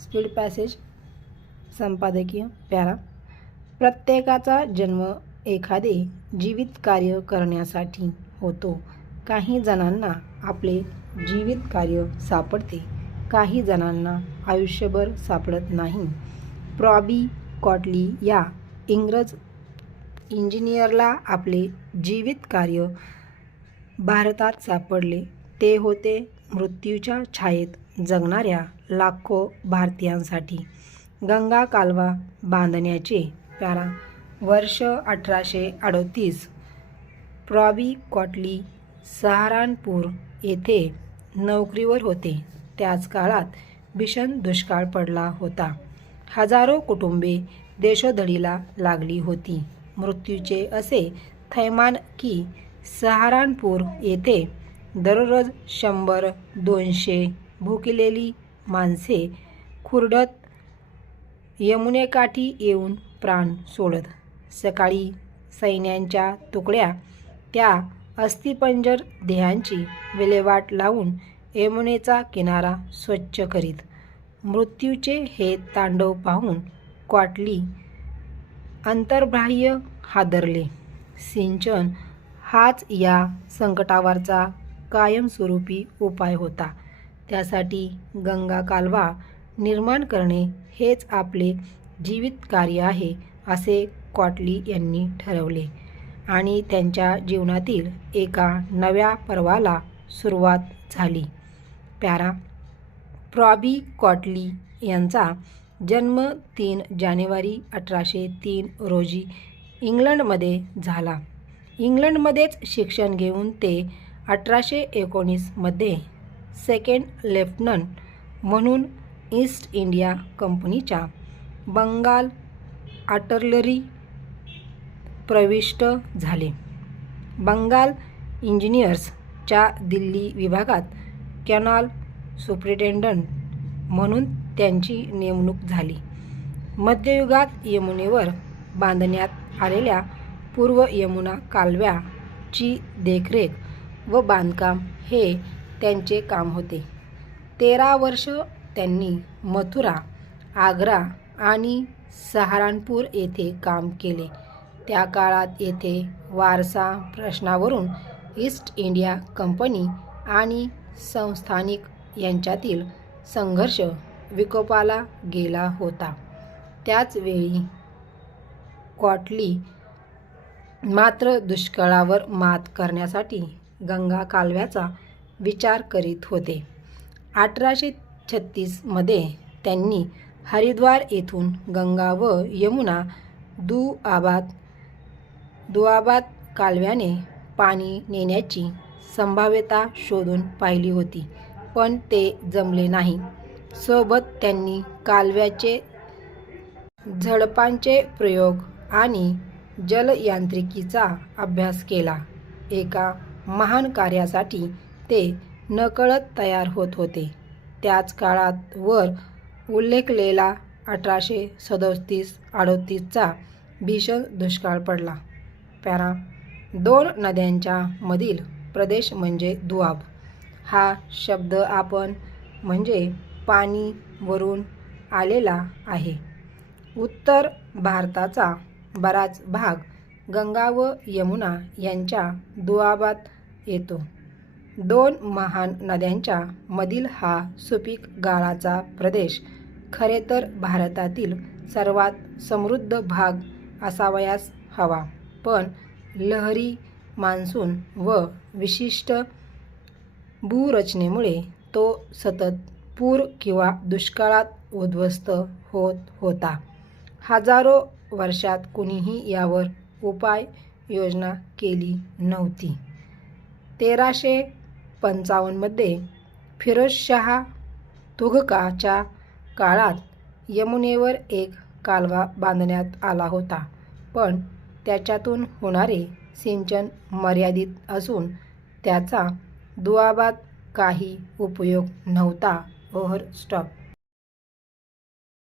Speed passage संपादकीय para. प्रत्येकाचा जन्म एखादे जीवित कार्य करण्यासाठी होतो. काही जणांना आपले जीवित कार्य सापडते, काही जणांना आयुष्यभर सापडत नाही. प्रॉबी कॉटली या इंग्रज इंजिनियरला आपले जीवित कार्य भारतात सापडले. ते होते मृत्यूच्या छायेत जगणाऱ्या लाखो भारतीयांसाठी गंगा कालवा बांधण्याचे. पॅरा. वर्ष 1838. प्रॉबी कॉटली सहारानपूर येथे नोकरीवर होते. त्याच काळात भीषण दुष्काळ पडला होता. हजारो कुटुंबे देशोधडीला लागली होती. मृत्यूचे असे थैमान की सहारानपूर येथे दररोज 100-200 भुकेलेली माणसे खुरडत यमुनेकाठी येऊन प्राण सोडत. सकाळी सैन्यांच्या तुकड्या त्या अस्थिपंजर देहांची विल्हेवाट लावून यमुनेचा किनारा स्वच्छ करीत. मृत्यूचे हे तांडव पाहून कॉटली अंतर्बाह्य हादरले. सिंचन हाच या संकटावरचा कायमस्वरूपी उपाय होता. त्यासाठी गंगा कालवा निर्माण करणे हेच आपले जीवित कार्य आहे असे कॉटली यांनी ठरवले आणि त्यांच्या जीवनातील एका नव्या पर्वाला सुरुवात झाली. पॅरा. प्रॉबी कॉटली यांचा जन्म 3 जानेवारी 1803 रोजी इंग्लंडमध्ये झाला. इंग्लंडमध्येच शिक्षण घेऊन ते 1819 मध्ये सेकंड लेफ्टनंट म्हणून ईस्ट इंडिया कंपनीच्या बंगाल आर्टिलरी प्रविष्ट झाले. बंगाल इंजिनियर्स च्या दिल्ली विभागात कॅनॉल सुपरिटेंडंट म्हणून त्यांची नेमणूक झाली. मध्ययुगात यमुनेवर बांधण्यात आलेल्या पूर्व यमुना कालव्याची देखरेख व बांधकाम हे त्यांचे काम होते. 13 वर्ष त्यांनी मथुरा, आग्रा आणि सहारानपूर येथे काम केले. त्या काळात येथे वारसा प्रश्नावरून ईस्ट इंडिया कंपनी आणि संस्थानिक यांच्यातील संघर्ष विकोपाला गेला होता. त्याच वेळी कॉटली मात्र दुष्काळावर मात करण्यासाठी गंगा कालव्याचा विचार करीत होते. 1836 मध्ये त्यांनी हरिद्वार येथून गंगा व यमुना दुआबाद कालव्याने पाणी नेण्याची संभाव्यता शोधून पाहिली होती, पण ते जमले नाही. सोबत त्यांनी कालव्याचे झडपांचे प्रयोग आणि जलयांत्रिकीचा अभ्यास केला. एका महान कार्यासाठी ते नकळत तयार होत होते. त्याच काळात वर उल्लेखलेला 1837-38 चा भीषण दुष्काळ पडला. पॅरा. 2 नद्यांच्या मधील प्रदेश म्हणजे दुआब. हा शब्द आपण म्हणजे पाणी वरून आलेला आहे. उत्तर भारताचा बराच भाग गंगा व यमुना यांच्या दुआबात येतो. 2 महान नद्यांच्या मधील हा सुपीक गाळाचा प्रदेश खरे तर भारतातील सर्वात समृद्ध भाग असावयास हवा, पण लहरी मान्सून व विशिष्ट भूरचनेमुळे तो सतत पूर किंवा दुष्काळात उद्ध्वस्त होत होता. हजारो वर्षात कुणीही यावर उपाय योजना केली नव्हती. 1355 मध्ये फिरोजशाह तुघलकाच्या काळात यमुनेवर एक कालवा बांधण्यात आला होता, पण त्याच्यातून होणारे सिंचन मर्यादित असून त्याचा दुआबात काही उपयोग नव्हता. Over stop.